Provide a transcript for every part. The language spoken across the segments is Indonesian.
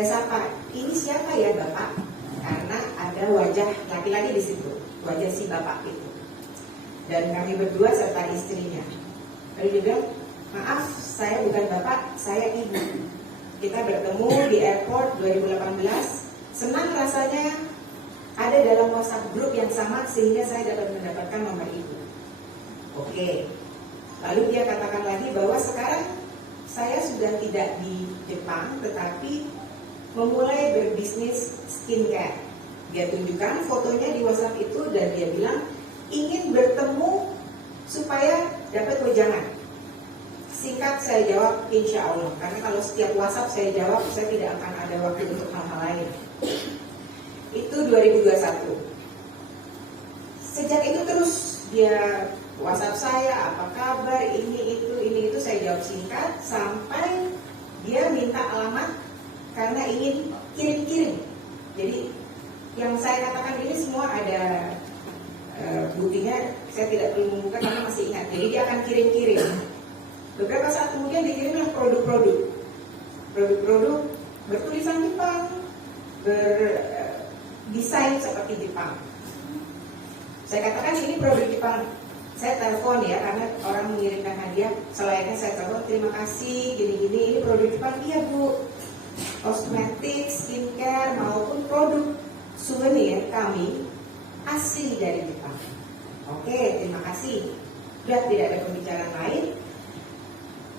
Saya sapa, ini siapa ya Bapak? Karena ada wajah laki-laki di situ, wajah si Bapak itu. Dan kami berdua serta istrinya. Lalu dia bilang, maaf, saya bukan Bapak, saya Ibu. Kita bertemu di airport 2018. Senang rasanya ada dalam WhatsApp grup yang sama sehingga saya dapat mendapatkan nomor Ibu. Oke. Lalu dia katakan lagi bahwa sekarang saya sudah tidak di Jepang, tetapi memulai berbisnis skincare. Dia tunjukkan fotonya di WhatsApp itu dan dia bilang ingin bertemu supaya dapat wejangan. Singkat saya jawab, insya Allah. Karena kalau setiap WhatsApp saya jawab, saya tidak akan ada waktu untuk hal-hal lain. Itu 2021. Sejak itu terus dia WhatsApp saya, apa kabar, ini itu saya jawab singkat sampai dia minta alamat karena ingin kirim-kirim. Jadi yang saya katakan ini semua ada buktinya, saya tidak perlu membuka karena masih ingat. Jadi dia akan kirim-kirim. Beberapa saat kemudian dikirimlah produk-produk bertulisan Jepang, berdesain seperti Jepang. Saya katakan ini produk Jepang. Saya telepon ya, karena orang mengirimkan hadiah, selayaknya saya telepon, terima kasih, gini-gini, ini produk Jepang. Iya Bu, kosmetik, skincare, maupun produk souvenir kami asli dari Jepang. Oke, terima kasih. Sudah tidak ada pembicaraan lain.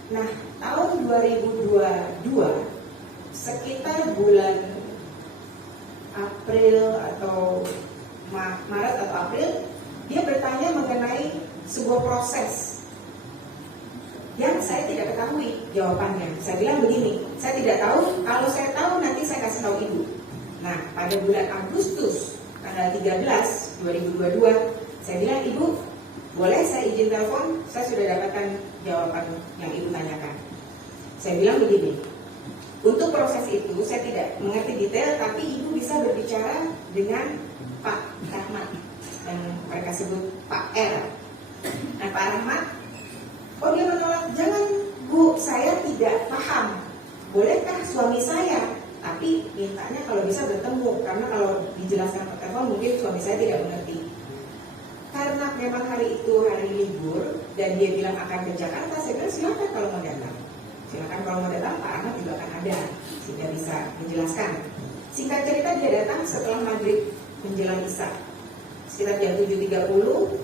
Nah, tahun 2022, sekitar bulan April atau Maret atau April, dia bertanya mengenai sebuah proses yang saya tidak ketahui jawabannya. Saya bilang begini, saya tidak tahu, kalau saya tahu nanti saya kasih tahu Ibu. Nah, pada bulan Agustus tanggal 13 2022, saya bilang, Ibu, boleh saya izin telepon? Saya sudah dapatkan jawaban yang Ibu tanyakan. Saya bilang begini, untuk proses itu saya tidak mengerti detail, tapi Ibu bisa berbicara dengan Pak Rahmat, yang mereka sebut Pak R. Nah, Pak Rahmat, oh dia menolak, jangan Bu, saya tidak paham. Bolehkah suami saya? Tapi mintanya kalau bisa bertemu, karena kalau dijelaskan per telepon mungkin suami saya tidak mengerti. Karena memang hari itu hari libur dan dia bilang akan ke Jakarta, saya bilang silakan kalau mau datang. Silakan kalau mau datang, Pak Ahmad juga akan ada sehingga bisa menjelaskan. Singkat cerita dia datang setelah maghrib menjelang Isya. Sekitar jam 7.30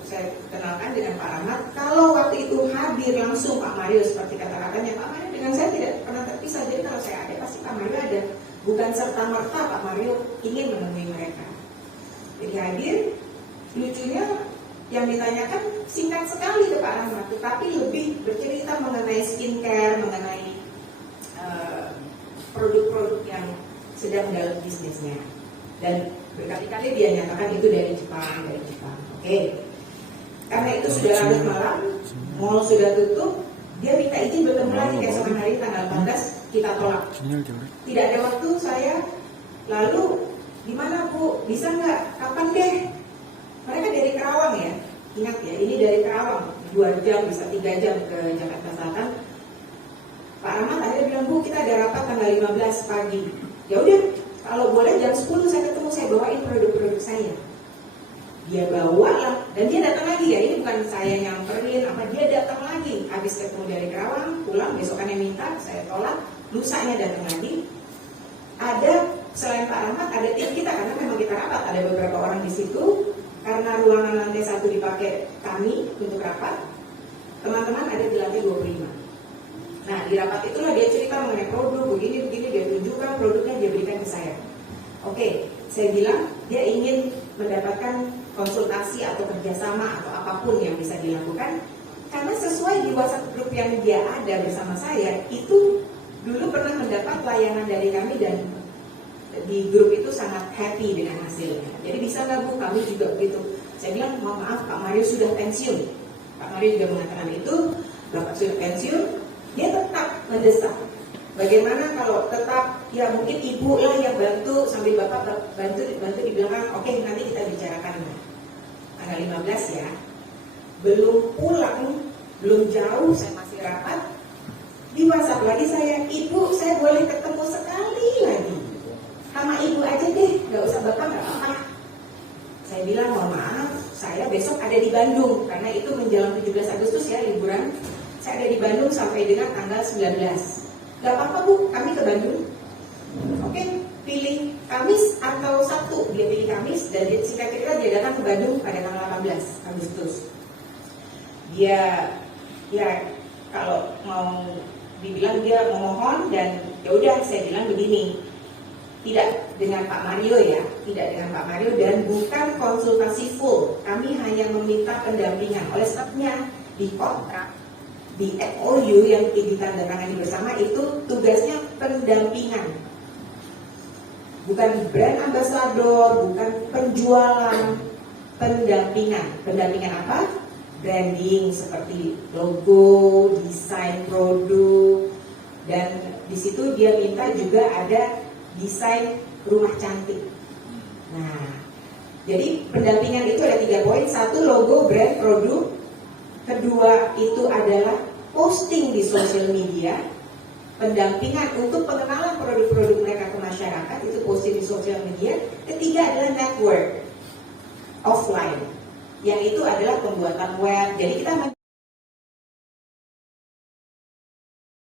saya kenalkan dengan Pak Ahmad. Kalau waktu itu hadir langsung Pak Mario seperti kata-katanya, Pak Mario dengan saya tidak pernah terpisah. Jadi kalau saya ada pasti Pak Mario ada. Bukan serta-merta Pak Mario ingin menemui mereka. Jadi hadir, lucunya yang ditanyakan singkat sekali ke Pak Rahmat, tetapi lebih bercerita mengenai skincare, mengenai produk-produk yang sedang dalam bisnisnya. Dan berkali-kali dia nyatakan itu dari Jepang. Oke. Karena itu sudah larut malam, mall sudah tutup, dia minta izin bertemu lagi keesokan hari tanggal 14, kita tolak. Tidak ada waktu saya. Lalu gimana Bu? Bisa nggak? Kapan deh? Mereka dari Kerawang ya, ingat ya, ini dari Kerawang 2 jam bisa 3 jam ke Jakarta Selatan. Pak Rahmat akhirnya bilang, Bu kita ada rapat tanggal 15 pagi. Ya udah, kalau boleh jam 10 saya ketemu, saya bawain produk-produk saya. Dia bawa lah, dan dia datang lagi ya, ini bukan saya nyamperin, dia datang lagi. Habis ketemu dari Kerawang, pulang, besokannya minta, saya tolak, lusanya datang lagi. Ada, selain Pak Rahmat, ada tim kita, karena memang kita rapat, ada beberapa orang di situ. Karena ruangan lantai 1 dipakai kami untuk rapat, teman-teman ada di lantai 25. Nah, di rapat itulah dia cerita mengenai produk, begini, dia tunjukkan produknya, dia berikan ke saya. Oke, saya bilang dia ingin mendapatkan konsultasi atau kerjasama atau apapun yang bisa dilakukan. Karena sesuai di WhatsApp grup yang dia ada bersama saya, itu dulu pernah mendapat layanan dari kami dan di grup itu sangat happy dengan hasilnya. Jadi bisa nggak Bu, kami juga begitu. Saya bilang, mohon maaf Pak Mario sudah pensiun. Pak Mario juga mengatakan itu, Bapak sudah pensiun. Dia tetap mendesak. Bagaimana kalau tetap, ya mungkin Ibu lah yang bantu sambil Bapak bantu di belakang. Oke, nanti kita bicarakan. Tanggal 15 ya. Belum pulang, belum jauh, saya masih rapat. Di WhatsApp lagi saya, Ibu saya boleh ketemu sekali lagi. Saya bilang, mohon maaf, saya besok ada di Bandung, karena itu menjelang 17 Agustus ya, liburan. Saya ada di Bandung sampai dengan tanggal 19. Gak apa-apa Bu, kami ke Bandung. Oke, pilih Kamis atau Sabtu. Dia pilih Kamis, dan singkat cerita dia datang ke Bandung pada tanggal 18 Agustus. Dia, ya kalau mau dibilang dia memohon, dan ya udah saya bilang begini, tidak dengan Pak Mario ya, tidak dengan Pak Mario, dan bukan konsultasi full. Kami hanya meminta pendampingan. Oleh sebabnya di kontrak, di MOU yang ditandatangani bersama itu tugasnya pendampingan, bukan brand ambassador, bukan penjualan, pendampingan. Pendampingan apa? Branding seperti logo, desain produk, dan di situ dia minta juga ada desain rumah cantik. Nah, jadi pendampingan itu ada 3 poin. 1, logo, brand, produk. Kedua itu adalah posting di sosial media. Pendampingan untuk pengenalan produk-produk mereka ke masyarakat, itu posting di sosial media. Ketiga adalah network offline, yang itu adalah pembuatan web. Jadi kita